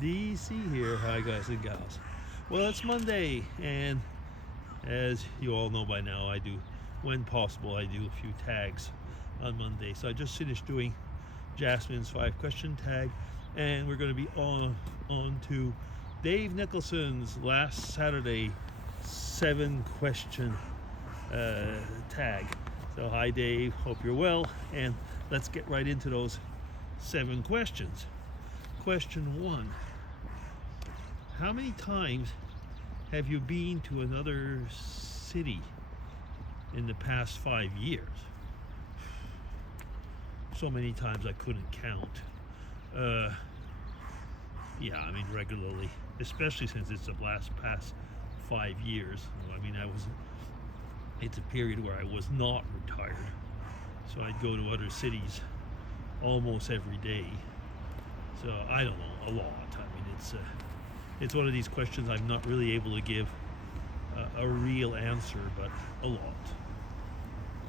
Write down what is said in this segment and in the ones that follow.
DC here. Hi, guys and gals. Well, it's Monday, and as you all know by now, when possible, I do a few tags on Monday. So I just finished doing Jasmine's 5-question tag, and we're going to be on to Dave Nicholson's last Saturday 7-question tag. So hi, Dave. Hope you're well, and let's get right into those 7 questions. Question 1. How many times have you been to another city in the past 5 years? So many times I couldn't count. Yeah, I mean regularly, especially since it's the past 5 years. I mean, it's a period where I was not retired, so I'd go to other cities almost every day. So I don't know, a lot. I mean, it's one of these questions I'm not really able to give a real answer, but a lot.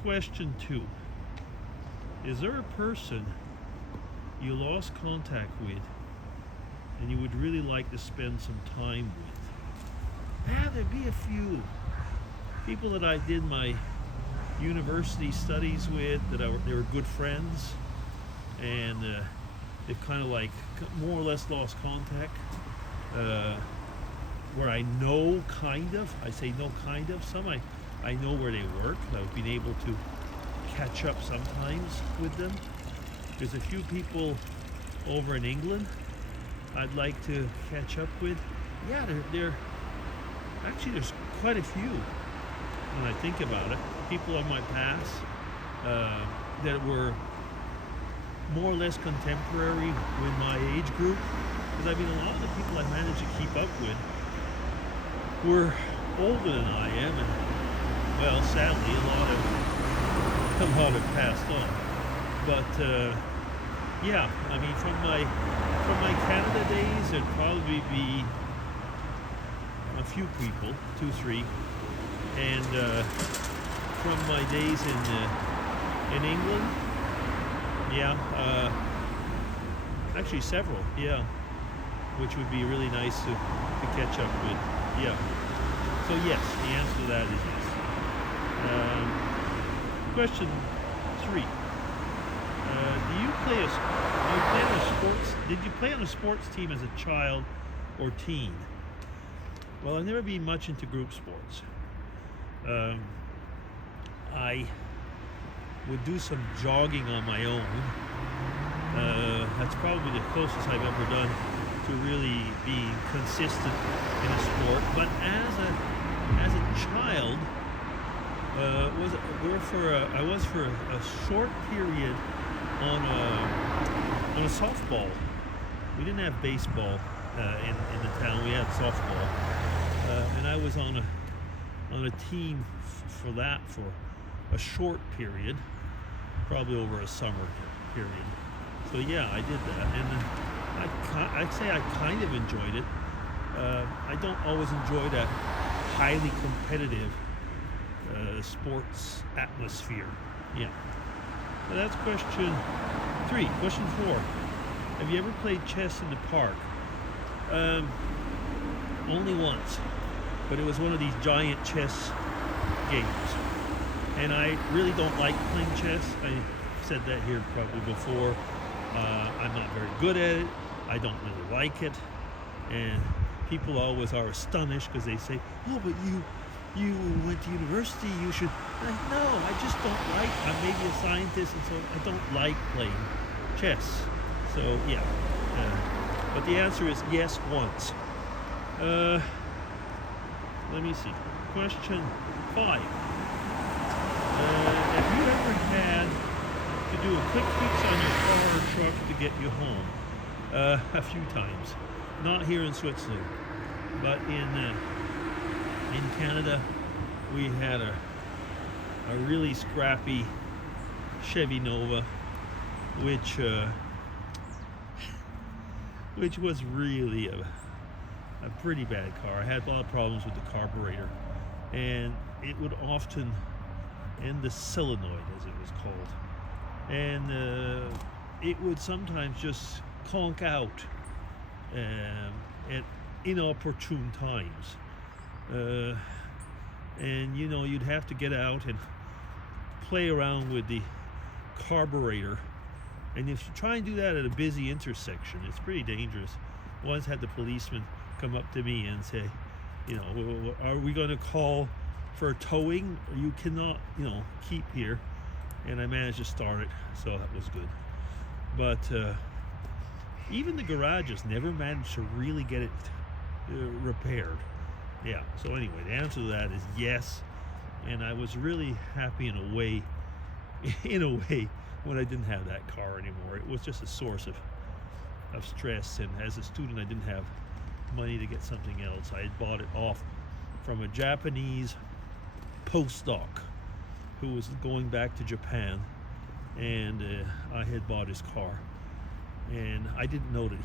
Question 2. Is there a person you lost contact with and you would really like to spend some time with? Yeah, there'd be a few people that I did my university studies with they were good friends, and they've kind of like more or less lost contact. Where I know some I know where they work. I've been able to catch up sometimes with them. There's a few people over in England I'd like to catch up with. Yeah, they're actually, there's quite a few when I think about it. People on my past that were more or less contemporary with my age group. Because I mean, a lot of the people I managed to keep up with were older than I am, and well, sadly, a lot have passed on. But yeah, I mean, from my Canada days, there'd probably be a few people, 2, 3, and from my days in England, yeah, actually several, yeah, which would be really nice to catch up with, yeah. So yes, the answer to that is yes. Question 3. Did you play on a sports team as a child or teen? Well, I've never been much into group sports. I would do some jogging on my own. That's probably the closest I've ever done to really being consistent in a sport. But as a child, I was for a short period on a softball. We didn't have baseball in the town. We had softball, and I was on a team for that for a short period, probably over a summer period. So yeah, I did that, and I'd say I kind of enjoyed it. I don't always enjoy that highly competitive sports atmosphere. Yeah. So that's question 3. Question 4. Have you ever played chess in the park? Only once, but it was one of these giant chess games. And I really don't like playing chess. I said that here probably before. I'm not very good at it. I don't really like it. And people always are astonished because they say, oh, but you went to university, you should. No, I just don't like. I'm maybe a scientist, and so I don't like playing chess. So yeah, but the answer is yes, once. Let me see. Question 5. Have you ever had to do a quick fix on your car or truck to get you home? A few times. Not here in Switzerland, but in Canada, we had a really scrappy Chevy Nova, which was really a pretty bad car. I had a lot of problems with the carburetor, and it would often end the solenoid, as it was called, and it would sometimes just conk out at inopportune times. Uh, and you'd have to get out and play around with the carburetor. And if you try and do that at a busy intersection, it's pretty dangerous. Once had the policeman come up to me and say, are we going to call for towing? You cannot, keep here. And I managed to start it, so that was good. But even the garages never managed to really get it repaired. Yeah, so anyway, the answer to that is yes. And I was really happy in a way, when I didn't have that car anymore. It was just a source of stress. And as a student, I didn't have money to get something else. I had bought it off from a Japanese postdoc who was going back to Japan. And I had bought his car. And I didn't know that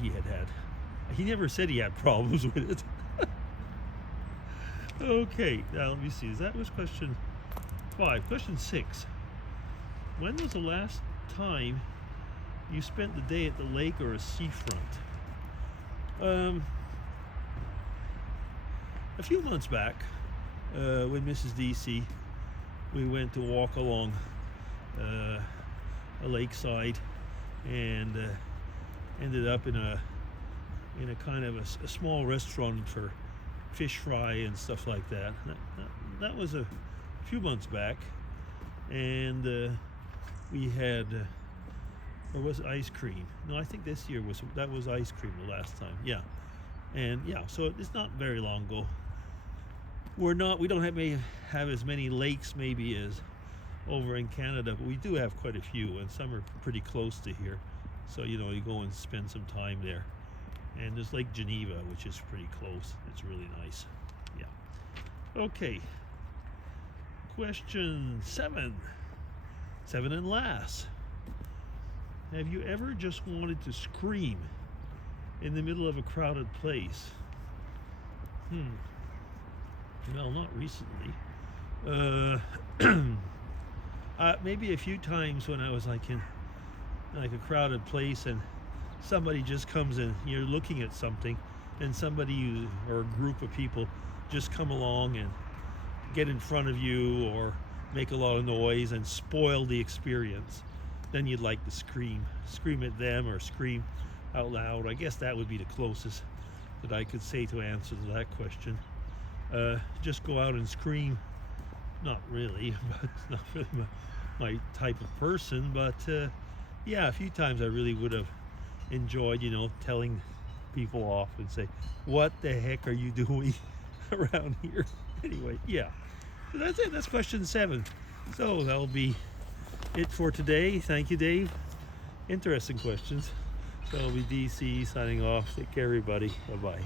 he never said he had problems with it. Okay, now let me see. That was question 5. Question 6. When was the last time you spent the day at the lake or a seafront? A few months back, with Mrs. DC, we went to walk along a lakeside and ended up in a kind of a small restaurant for fish fry and stuff like that. That was a few months back, and we had or was it ice cream? No, I think this year was ice cream the last time. Yeah, and yeah, so it's not very long ago. We don't have as many lakes maybe as over in Canada, but we do have quite a few, and some are pretty close to here. So you go and spend some time there. And there's Lake Geneva, which is pretty close. It's really nice. Yeah. Okay. Question 7. 7 and last. Have you ever just wanted to scream in the middle of a crowded place? Well, not recently. Maybe a few times when I was in a crowded place and somebody just comes in, you're looking at something, and somebody or a group of people just come along and get in front of you or make a lot of noise and spoil the experience. Then you'd like to scream at them or scream out loud. I guess that would be the closest that I could say to answer to that question. Just go out and scream. Not really, but not really my type of person. But yeah, a few times I really would have enjoyed, telling people off and say, what the heck are you doing around here? Anyway, yeah. So that's it. That's question 7. So that'll be it for today. Thank you, Dave. Interesting questions. So it'll be DC signing off. Take care, everybody. Bye-bye.